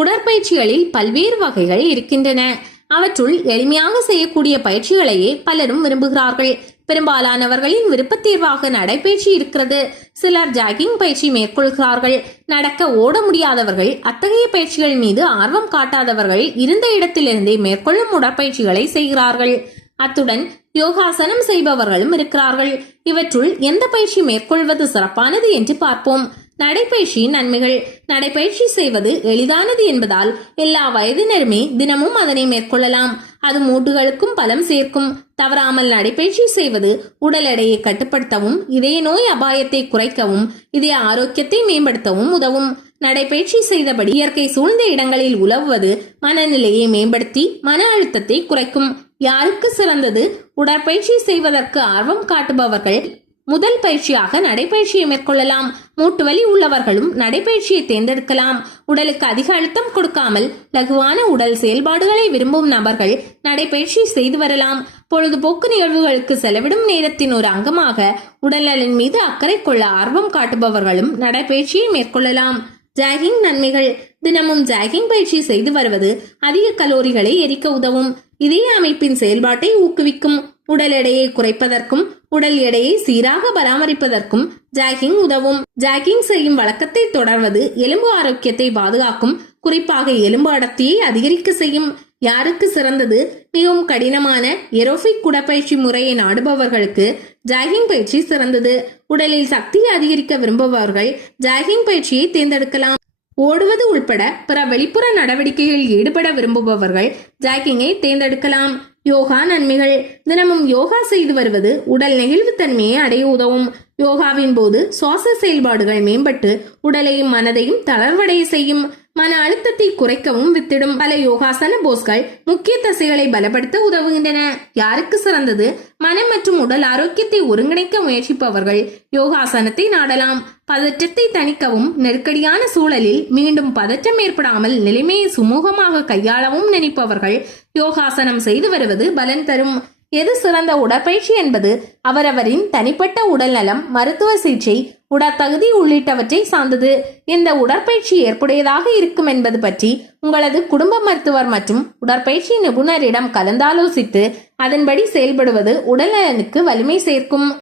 உடற்பயிற்சிகளில் பல்வேறு வகைகள் இருக்கின்றன. அவற்றுள் எளிமையாக செய்யக்கூடிய பயிற்சிகளையே பலரும் விரும்புகிறார்கள். பெரும்பாலானவர்களின் விருப்பத்தேர்வாக நடைபயிற்சி இருக்கிறது. சிலர் ஜாகிங் பயிற்சி மேற்கொள்கிறார்கள். நடக்க ஓட முடியாதவர்கள் அத்தகைய பயிற்சிகள் மீது ஆர்வம் காட்டாதவர்கள் இருந்த இடத்திலிருந்தே மேற்கொள்ளும் உடற்பயிற்சிகளை செய்கிறார்கள். அத்துடன் யோகாசனம் செய்பவர்களும் இருக்கிறார்கள். இவற்றுள் எந்த பயிற்சி மேற்கொள்வது சிறப்பானது என்று பார்ப்போம். நடைப்பயிற்சியின் நன்மைகள். நடைப்பயிற்சி செய்வது எளிதானது என்பதால் எல்லா வயதினருமே தினமும் அதனை மேற்கொள்ளலாம். அது மூட்டுகளுக்கும் பலம் சேர்க்கும். தவறாமல் நடைப்பயிற்சி செய்வது உடல் எடையை கட்டுப்படுத்தவும் இதய நோய் அபாயத்தை குறைக்கவும் இதய ஆரோக்கியத்தை மேம்படுத்தவும் உதவும். நடைப்பயிற்சி செய்தபடி இயற்கை சூழ்ந்த இடங்களில் உலவுவது மனநிலையை மேம்படுத்தி மன அழுத்தத்தை குறைக்கும். யாருக்கு சிறந்தது? உடற்பயிற்சி செய்வதற்கு ஆர்வம் காட்டுபவர்கள் முதல் பயிற்சியாக நடைபயிற்சியை மேற்கொள்ளலாம். மூட்டு வலி உள்ளவர்களும் நடைபயிற்சியை தேர்ந்தெடுக்கலாம். உடலுக்கு அதிக அழுத்தம் கொடுக்காமல் லகுவான உடல் செயல்பாடுகளை விரும்பும் நபர்கள் நடைபயிற்சி செய்து வரலாம். பொழுதுபோக்கு நிகழ்வுகளுக்கு செலவிடும் நேரத்தின் ஒரு அங்கமாக உடல்நலன் மீது அக்கறை கொள்ள ஆர்வம் காட்டுபவர்களும் நடைபயிற்சியை மேற்கொள்ளலாம். ஜாகிங் நன்மைகள். தினமும் ஜாகிங் பயிற்சி செய்து வருவது அதிக கலோரிகளை எரிக்க உதவும். இதய அமைப்பின் செயல்பாட்டை ஊக்குவிக்கும். உடல் எடையை குறைப்பதற்கும் உடல் எடையை சீராக பராமரிப்பதற்கும் ஜாகிங் உதவும். ஜாகிங் செய்யும் வழக்கத்தை தொடர்வது எலும்பு ஆரோக்கியத்தை பாதுகாக்கும். குறிப்பாக எலும்பு அடர்த்தியை அதிகரிக்க செய்யும். யாருக்கு சிறந்தது? மிகவும் கடினமான எரோபிக் குடப்பயிற்சி முறையை நாடுபவர்களுக்கு ஜாகிங் பயிற்சி சிறந்தது. உடலில் சக்தியை அதிகரிக்க விரும்புபவர்கள் ஜாகிங் பயிற்சியை தேர்ந்தெடுக்கலாம். ஓடுவது உள்பட பிற வெளிப்புற நடவடிக்கைகளில் ஈடுபட விரும்புபவர்கள் ஜாக்கிங்கை தேர்ந்தெடுக்கலாம். யோகா நன்மைகள். தினமும் யோகா செய்து வருவது உடல் நெகிழ்வுத்தன்மையை அடைய உதவும். யோகாவின் போது சுவாச செயல்பாடுகள் மேம்பட்டு உடலையும் மனதையும் தளர்வடைய செய்யும். மன அழுத்தத்தை குறைக்கவும் வித்திடும். பல யோகாசன போஸ்கள் முக்கிய தசைகளை பலப்படுத்த உதவுகின்றன. யாருக்கு சிறந்தது? மனம் மற்றும் உடல் ஆரோக்கியத்தை ஒருங்கிணைக்க முயற்சிப்பவர்கள் யோகாசனத்தை நாடலாம். பதற்றத்தை தணிக்கவும் நெருக்கடியான சூழலில் மீண்டும் பதற்றம் ஏற்படாமல் நிலைமையை சுமூகமாக கையாளவும் நினைப்பவர்கள் யோகாசனம் செய்து வருவது பலன் தரும். எது சிறந்த உடற்பயிற்சி என்பது அவரவரின் தனிப்பட்ட உடல்நலம் மருத்துவ சிகிச்சை உடற்தகுதி உள்ளிட்டவற்றை சார்ந்தது. இந்த உடற்பயிற்சி ஏற்புடையதாக இருக்கும் என்பது பற்றி உங்களது குடும்ப மருத்துவர் மற்றும் உடற்பயிற்சி நிபுணரிடம் கலந்தாலோசித்து அதன்படி செயல்படுவது உடல்நலனுக்கு வலிமை சேர்க்கும்.